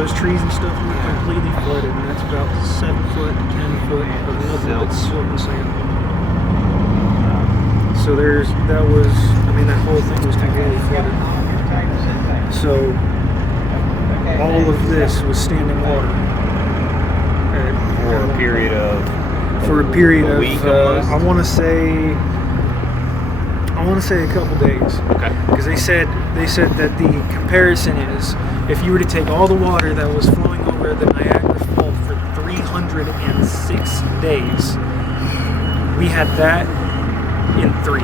those trees and stuff were completely flooded, and that's about 7 foot to 10 foot of nothing but silt and sand. So that whole thing was completely flooded. So all of this was standing water. For a period of a week I want to say a couple days. Okay. Because they said that the comparison is if you were to take all the water that was flowing over the Niagara Falls for 306 days, we had that in 3.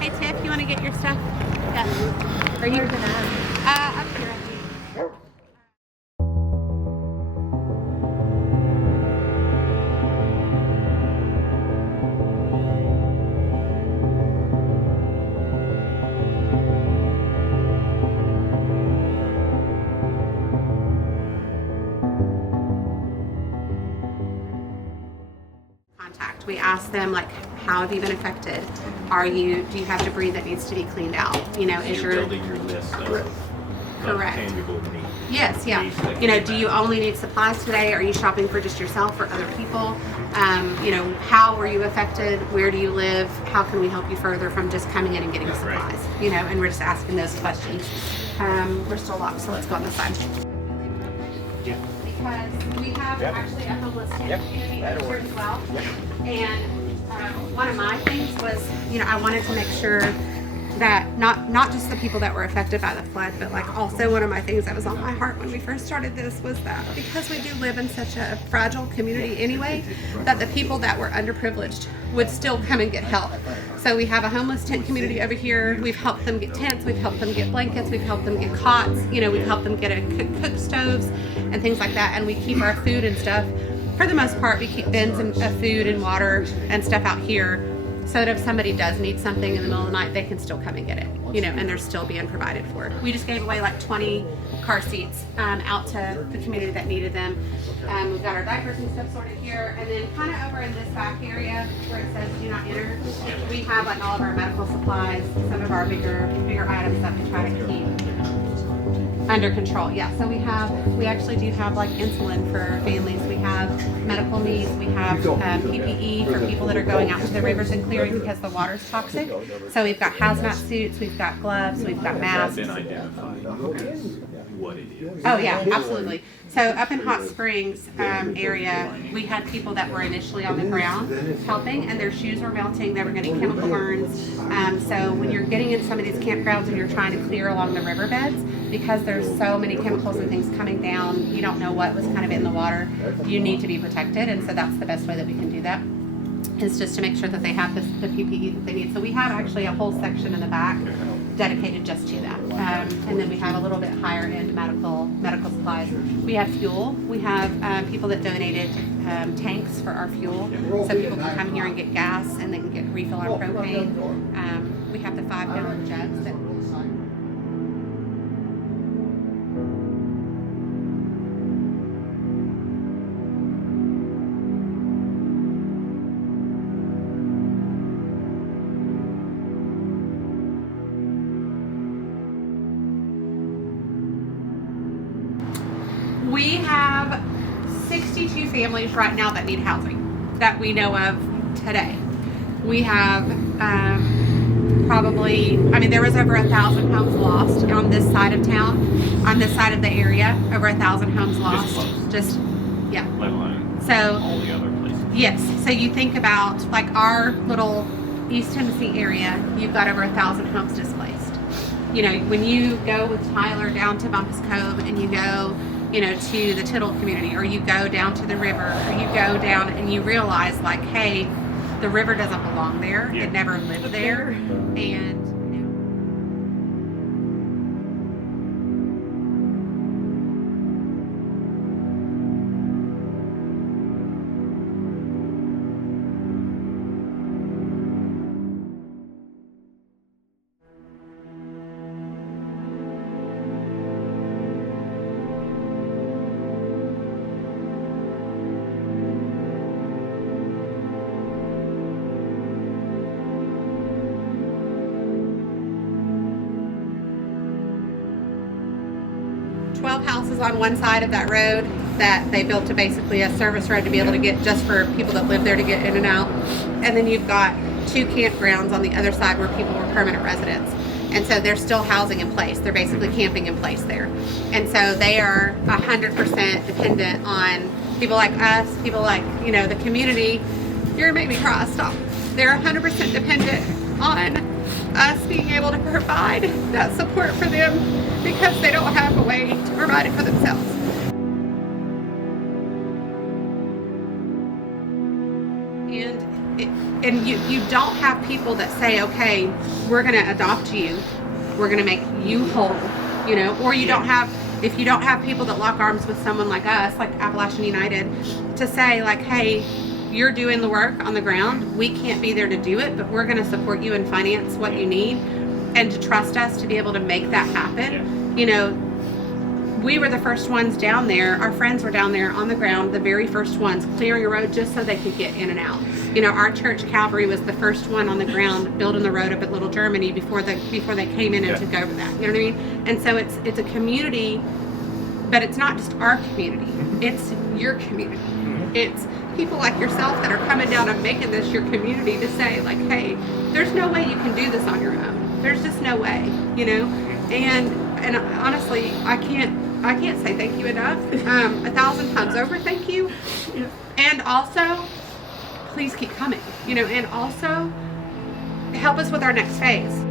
Hey Tiff, you want to get your stuff? Yeah. Are you up here? I think. We ask them, like, how have you been affected? Do you have debris that needs to be cleaned out? Is you're building your list of correct tangible needs. Yes, yeah. Do you only need supplies today? Are you shopping for just yourself or other people? How were you affected? Where do you live? How can we help you further from just coming in and getting supplies? Right. And we're just asking those questions. We're still locked, so let's go on this side. Yeah. Because we have actually a homeless community here as well. Yep. And one of my things was, I wanted to make sure that not just the people that were affected by the flood, but like also one of my things that was on my heart when we first started this was that because we do live in such a fragile community anyway, that the people that were underprivileged would still come and get help. So we have a homeless tent community over here. We've helped them get tents, we've helped them get blankets, we've helped them get cots, we've helped them get cook stoves and things like that, and we keep our food and stuff. For the most part, we keep bins of food and water and stuff out here so that if somebody does need something in the middle of the night, they can still come and get it, and they're still being provided for. We just gave away like 20 car seats out to the community that needed them. We've got our diapers and stuff sorted here, and then kind of over in this back area where it says do not enter, we have like all of our medical supplies, some of our bigger items that we try to keep under control. Yeah, so we actually do have like insulin for families. We have medical needs. We have PPE for people that are going out to the rivers and clearing because the water's toxic. So we've got hazmat suits, we've got gloves, we've got masks. what it is. Oh yeah, absolutely. So up in Hot Springs area, we had people that were initially on the ground helping, and their shoes were melting. They were getting chemical burns. So when you're getting in some of these campgrounds and you're trying to clear along the riverbeds, because there's so many chemicals and things coming down, you don't know what was kind of in the water. You need to be protected, and so that's the best way that we can do that. Is just to make sure that they have the PPE that they need. So we have actually a whole section in the back dedicated just to that. And then we have a little bit higher end medical supplies. We have fuel. We have people that donated tanks for our fuel, so people can come here and get gas and they can get refill our propane. We have the 5-gallon jugs that. We have 62 families right now that need housing that we know of today. We have probably, I mean, there was over 1,000 homes lost on this side of town, on this side of the area, over 1,000 homes lost. Just, yeah. Let alone So, all the other places. yes. So you think about like our little East Tennessee area, you've got over 1,000 homes displaced. You know, when you go with Tyler down to Bumpus Cove and you go, you know, to the Tittle community, or you go down to the river, or you go down and you realize like, hey, the river doesn't belong there. Yeah. It never lived there. And houses on one side of that road that they built to basically a service road to be able to get just for people that live there to get in and out. And then you've got 2 campgrounds on the other side where people were permanent residents. And so there's still housing in place. They're basically camping in place there. And so they are 100% dependent on people like us, people like, you know, the community. You're gonna make me cry, stop. They're 100% dependent on us being able to provide that support for them because they don't have a way to provide it for themselves. And you don't have people that say, okay, we're going to adopt you, we're going to make you whole, you know, or you don't have, if you don't have people that lock arms with someone like us, like Appalachian United, to say like, hey, you're doing the work on the ground, we can't be there to do it, but we're going to support you and finance what you need, and to trust us to be able to make that happen. Yeah. You know, we were the first ones down there, our friends were down there on the ground, the very first ones, clearing a road just so they could get in and out. You know, our church, Calvary, was the first one on the ground building the road up at Little Germany before they came in and took over that. You know what I mean? And so it's a community, but it's not just our community, it's your community. It's people like yourself that are coming down and making this your community to say like, hey, there's no way you can do this on your own. There's just no way, you know? And honestly, I can't say thank you enough. 1,000 times over, thank you. And also, please keep coming, you know, and also help us with our next phase.